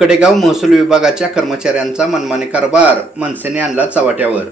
कडेगाव महसूल विभागाच्या कर्मचाऱ्यांचा मनमानी कारभार मनसेने आणला चव्हाट्यावर।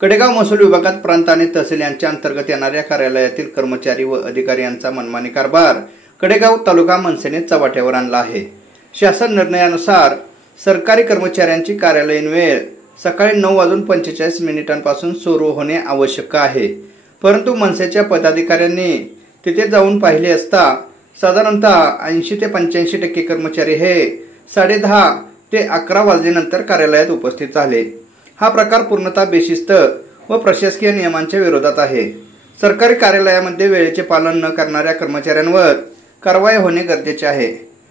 कडेगाव महसूल विभागात प्रांत आणि तहसील यांच्या अंतर्गत येणाऱ्या कार्यालयातील कर्मचारी व अधिकारी यांचा मनमानी कारभार कडेगाव तालुका मनसेने चव्हाट्यावर आणला आहे। शासन निर्णयानुसार सरकारी कर्मचाऱ्यांची कार्यालयीन वेळ सकाळी 9:45 सुरू होणे आवश्यक आहे, परंतु मनसेच्या पदाधिकाऱ्यांनी तिथे जाऊन पाहिले असता साधारणतः 80 ते 85% कर्मचारी हे 10:30 ते 11 वाजल्यानंतर कार्यालयात उपस्थित झाले। हा प्रकार पूर्णतः बेशिस्त व प्रशासकीय नियमांच्या विरोधात आहे। सरकारी कार्यालयामध्ये वेळेचे पालन न करणाऱ्या कर्मचाऱ्यांवर कारवाई होणे गरजेचे आहे,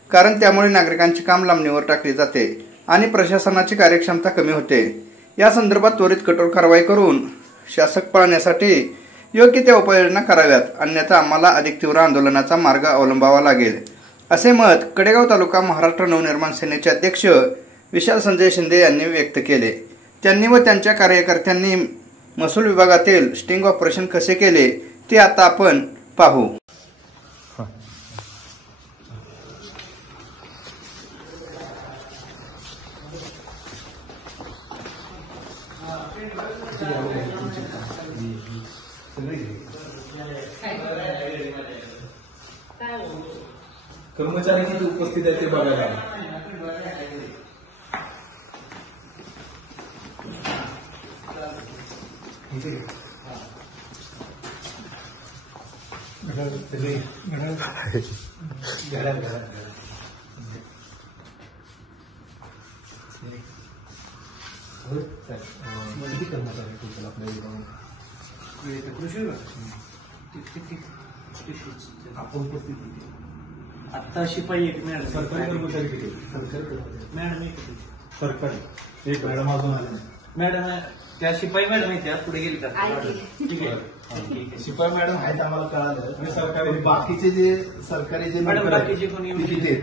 कारण त्यामुळे नागरिकांचे काम लांबणीवर टाकले जाते आणि प्रशासनाची कार्यक्षमता कमी होते। या संदर्भात त्वरित कठोर कारवाई करून शासक पाळण्यासाठी योग्य त्या उपाययोजना कराव्यात, अन्यथा आम्हाला अधिक तीव्र आंदोलनाचा मार्ग अवलंबावा लागेल, असे मत कडेगाव तालुका महाराष्ट्र नवनिर्माण सेनेचे अध्यक्ष विशाल संजय शिंदे यांनी व्यक्त केले। त्यांनी व त्यांच्या कार्यकर्त्यांनी महसूल विभागातील स्टिंग ऑपरेशन कसे केले ते आता आपण पाहू। कर्मचारी किती उपस्थित आहे ते बघायला आपण उपस्थित आता शिपाई एक मॅडम, सरकारी कर्मचारी किती? मॅडम एक सरकारी एक मॅडम अजून आले मॅडम, त्या शिपाई मॅडम येत्या पुढे गेली का? ठीक आहे, शिपाई मॅडम आहेत आम्हाला कळालं। आणि सरकारी बाकीचे जे सरकारी जे मॅडम बाकीचे कोणी किती आहेत?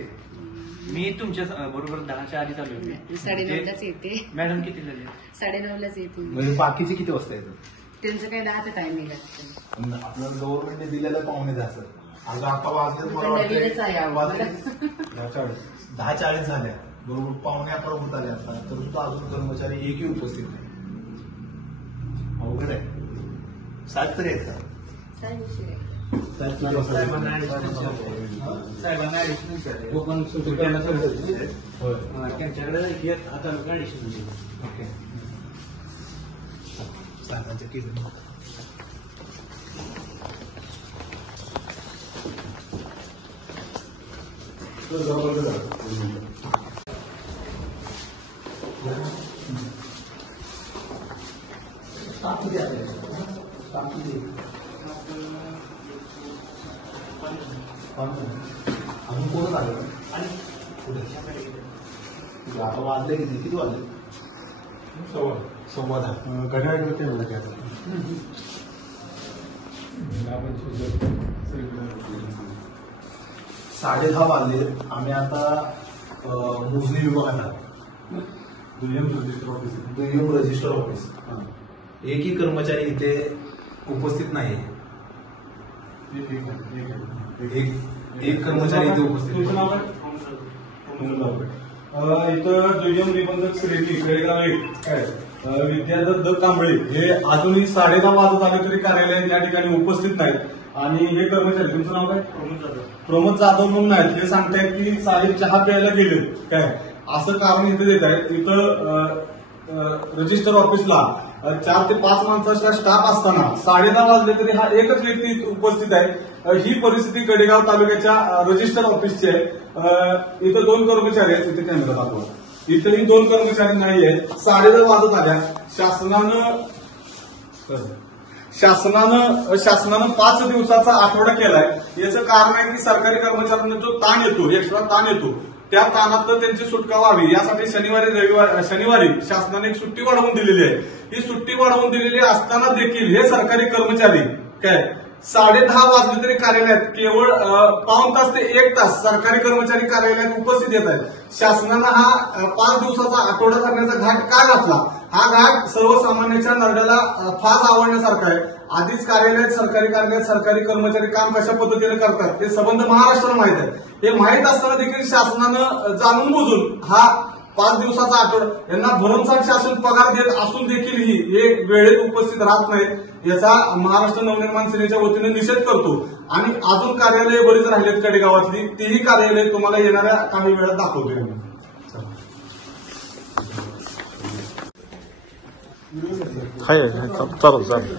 मी तुमच्या बरोबर 10च्या आधी चालू आहे। 9:30लाच येते मॅडम किती झाले? 9:30लाच येते। म्हणजे बाकीचे किती वाजता येतात? त्यांचं काही 10चा टायमिंग असतं। आपल्याला गव्हर्नमेंटने दिलेलं पाहुणे 10 सर, आज आता वाजले नवीनच आहे आम्हाला। 10:40 झाले, बरोबर पाहुणे 11 होत आले आता, तर सुद्धा अजून कर्मचारी एकही उपस्थित नाही। अवघड आहे। 7 तरी आहेत का? साहेबांना त्यांच्याकडे आता ऍडिशनल ओके साहेबांच्या केलं अजून कोण आलं आणि आता वाजले किती वाजले? 10:15 घड्याळ करते मला काय 10:30 वाजले। आम्ही आता मोजणी विभागात दुय्यम रजिस्टर ऑफिस एकही कर्मचारी इथे उपस्थित नाही। एक कर्मचारी इथे उपस्थित इथं दुय्यम निबंधक श्रेणी कडेगाव 1 काय विद्याधर कांबळे हे अजूनही 10:30 वाजत आले तरी कार्यालयात या ठिकाणी उपस्थित नाहीत। आणि हे कर्मचारी, तुमचं नाव काय? प्रमोद जाधव म्हणून आहेत, हे सांगतायत की साहेब चहा प्यायला गेले काय, असं कारण इथे देत आहेत। इथं रजिस्टर ऑफिसला 4 ते 5 माणसाचा स्टाफ असताना 10:30 वाजले तरी हा एकच व्यक्ती उपस्थित आहे। ही परिस्थिती कडेगाव तालुक्याच्या रजिस्टर ऑफिसची आहे। इथं 2 कर्मचारी आहेत, इथे कॅमेरा दाखवा, इथेही 2 कर्मचारी नाही आहेत। 10:30 वाजत आल्या, शासनानं 5 दिवसाचा आठवडा केलाय। याचं कारण आहे की सरकारी कर्मचाऱ्यांना जो ताण येतो, एक्स्ट्रा ताण येतो, त्या ताणात त्यांची सुटका व्हावी यासाठी शनिवारी शासनाने एक सुट्टी वाढवून दिलेली आहे। ही सुट्टी वाढवून दिलेली असताना देखील हे सरकारी कर्मचारी काय 10:30 वाजले तरी कार्यालयात केवळ पाऊण तास ते 1 तास सरकारी कर्मचारी कार्यालयात उपस्थित येत आहेत। शासनानं हा 5 दिवसाचा आठवडा करण्याचा घाट का घातला? हा घाट सर्वसामान्यांच्या नरड्याला फास आवडण्यासारखा आहे आधीच कार्यालयात सरकारी कर्मचारी काम कशा पद्धतीने करतात ते संबंध महाराष्ट्राला माहित आहे. हे माहीत असताना देखील शासनानं जाणून बुजून हा 5 दिवसाचा आठवडा यांना भरमसाठ शासन पगार देत असून देखील हे वेळेत उपस्थित राहत नाहीत याचा महाराष्ट्र नवनिर्माण सेनेच्या वतीने निषेध करतो. आणि अजून कार्यालय बरीच राहिलेत कडेगावातली, तीही कार्यालय तुम्हाला येणाऱ्या काही वेळात दाखवतोय. चालेल.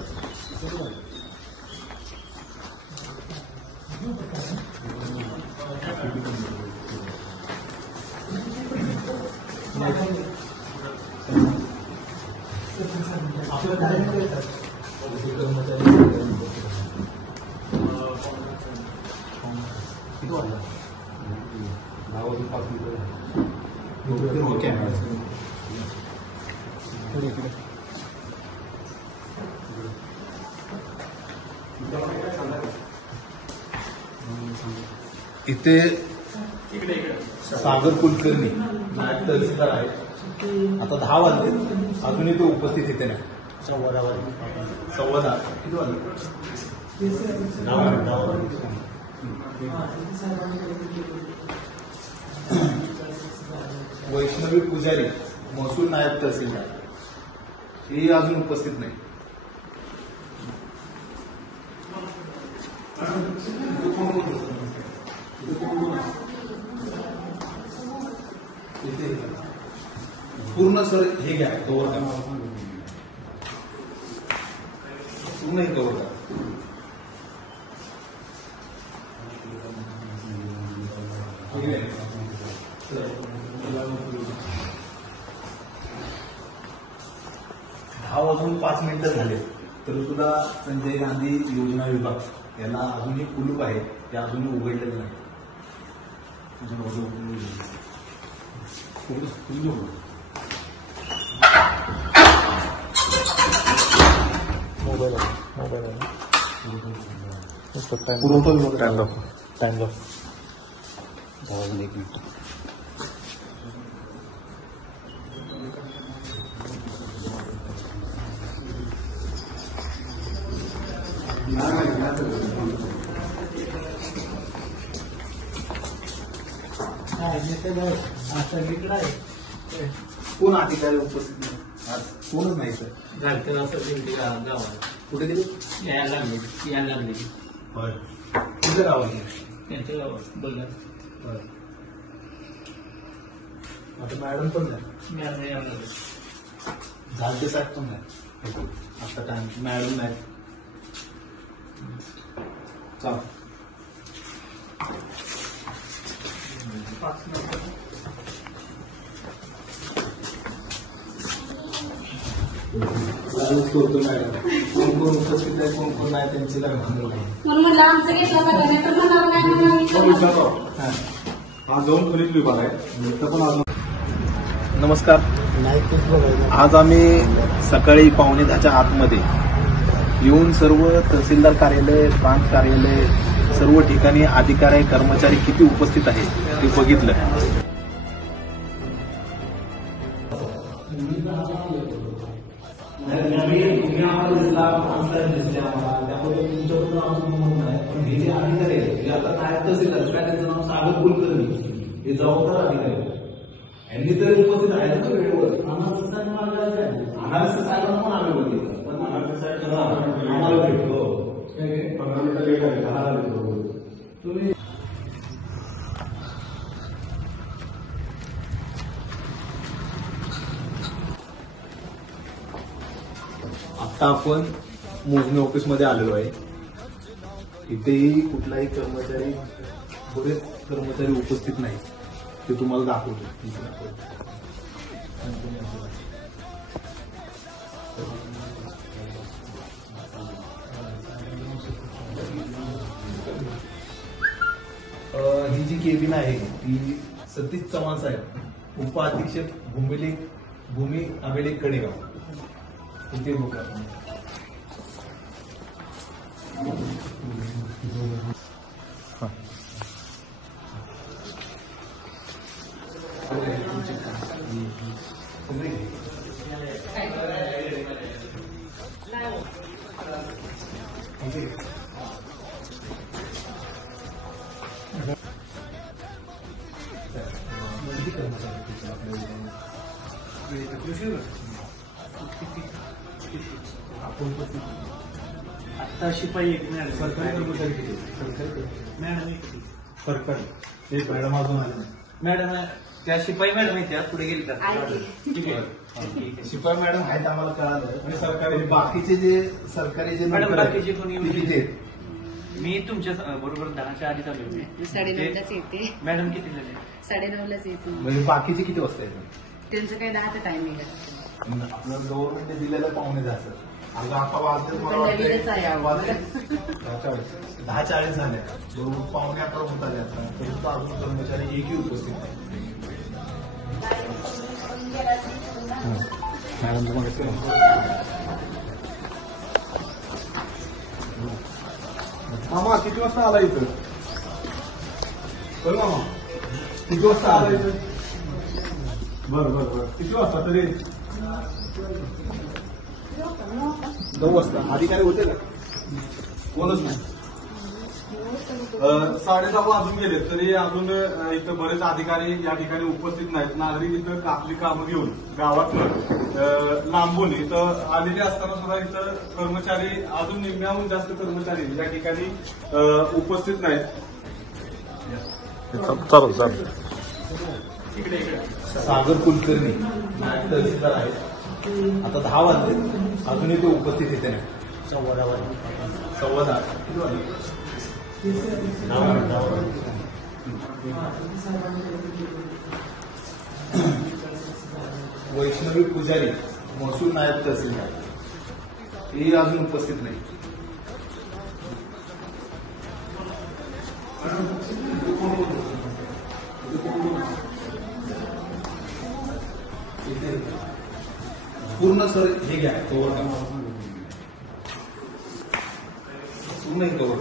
इथे सागर कुलकर्णी नायब तहसीलदार आहे. आता 10 वाजले, अजूनही तो उपस्थित इथे नाही. 10:15 किती वाजले? वैष्णवी पुजारी महसूल नायब तहसीलदार ही अजून उपस्थित नाही. पूर्ण सर हे घ्या कवर करा, पूर्ण हे कवर करा. ठीक आहे. 10:05 झाले तरी सुद्धा संजय गांधी योजना विभाग याला अजूनही कुलूप आहे, ते अजूनही उघडलेलं नाही. कोण अधिकारी उपस्थित नाही आज? कोणच नाही सर. गावात कुठे गेले? यायला लागली होय. कुठल्या गावात? त्यांच्या गावात बघा. आता मॅडम पण नाही, झालते साहेब पण नाही. आता टाइम मॅडम नाही. चाल करतो मॅडम. कोण कोण उपस्थित आहे कोण कोण नाही त्यांची काय भांडण नाही. हा जाऊन पोलीस विभाग आहे पण अजून. नमस्कार. आज आम्ही सकाळी 9:45 आतमध्ये येऊन सर्व तहसीलदार कार्यालय, प्रांत कार्यालय, सर्व ठिकाणी अधिकारी कर्मचारी किती उपस्थित आहे ते बघितलं. सागर कुलकर्णी हे जबाबदार अधिकारी यांनी तरी उपस्थित आहे ना वेळेवर. अनालिसिस साहेबांना पण आम्ही बघितलं, पण अनालिसिस साहेब आम्हाला भेटलो 15 मिनिटं लेट आहे. 10 भेटलो तुम्ही. आता आपण मोजणी ऑफिसमध्ये आलेलो आहे. इथेही कुठलाही कर्मचारी, बरेच कर्मचारी उपस्थित नाही, ते तुम्हाला दाखवतो. ही जी केबिन आहे ती सतीश चव्हाण साहेब, उपाधीक्षक भूमी अभिलेख कडेगाव, इथे बघा. आता शिपाई एक मॅडम सरकारी कर्मचारी किती मॅडम एक किती सरकारी एक मॅडम अजून आले मॅडम त्या शिपाई मॅडम येत्या पुढे गेली तर आहे. ठीक आहे ठीक आहे. शिपाई मॅडम आहेत आम्हाला कळालं. आणि सरकारी बाकीचे जे सरकारी जे मॅडम, नोकर आहेत, बाकीचे कोणी ते किती आहेत? मी तुमच्या बरोबर 10च्या आधी चालू होते. 9:30लाच येते. मॅडम किती झाले 9:30लाच येते. म्हणजे बाकीचे किती वाजता येतात? त्यांचं काय 10चं टायमिंग असतं. आपलं गव्हर्नमेंटने दिलेलं पाहुणे जायचं. अगं आता वाजले मला पण नवीनच आहे वाटतं आम्हाला. 10:40 झाले. बरोबर पाहुणे 11 होत आले आता. तरी सुद्धा अजून कर्मचारी एकही उपस्थित नाही. मॅडम मामा किती वाजता आला इथं? बरं मामा किती वाजता आला इथं? बरं किती वाजता तरी? 9 वाजता अधिकारी होते का? कोणच नाही. 10:30 वाजून गेले तरी अजून इथं बरेच अधिकारी या ठिकाणी उपस्थित नाहीत. नागरिक इथं आपली कामं घेऊन गावातनं लांबून इथं आलेले असताना सुद्धा इथं कर्मचारी अजून निम्म्याहून जास्त कर्मचारी या ठिकाणी उपस्थित नाहीत. सागर कुलकर्णी नायब तहसीलदार आहेत. आता 10 वाजले अजूनही ते उपस्थित येते नाही. 10:15 किती वाजले? वैष्णवी पुजारी महसूल नायब तहसीलदार हे अजून उपस्थित नाही. पूर्ण सर हे घ्या कवर पूर्ण कवर